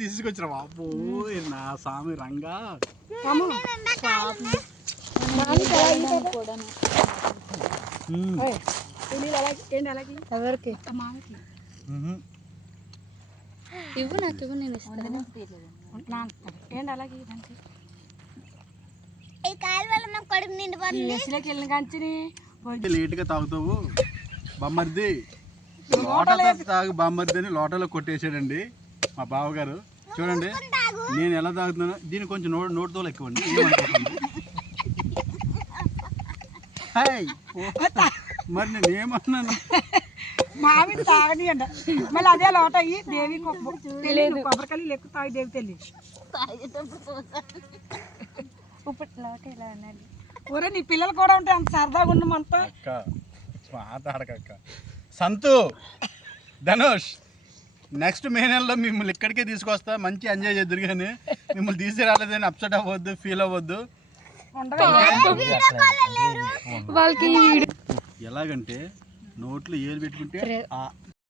తీసుకొచ్చిన బాబు నా స్వామి రంగా ఎవరికి ఇవ్వు నాకు ఇవ్వు నేను ఇస్తాను ఏంటి అలాగే లేట్గా తాగుతావు బామ్మర్ది లోటలో తాగు బామ్మర్ది అని లోటలో కొట్టేసాడండి మా బావగారు. చూడండి నేను ఎలా తాగుతున్నాను. దీన్ని కొంచెం నోటితో ఎక్కువండి ఏమనుకోకండి. మరి నేను ఏమన్నాను మామిడి తాగని అంట మళ్ళీ అదే లోట అయ్యి దేవి కొబ్బరికాయలు లెక్కు తాగి దేవి తెల్లి ఊరే నీ పిల్లలు కూడా ఉంటే అంత సరదాగా ఉన్నామంతా. మాట్లాడకక్క. సంతు ధనుష్ నెక్స్ట్ మే నెలలో మిమ్మల్ని ఇక్కడికే తీసుకొస్తా. మంచి ఎంజాయ్ చేద్దరు కానీ మిమ్మల్ని తీసుకురాలేదని అప్సెట్ అవ్వద్దు, ఫీల్ అవ్వద్దు. ఎలాగంటే నోట్లో ఏలు పెట్టుకుంటే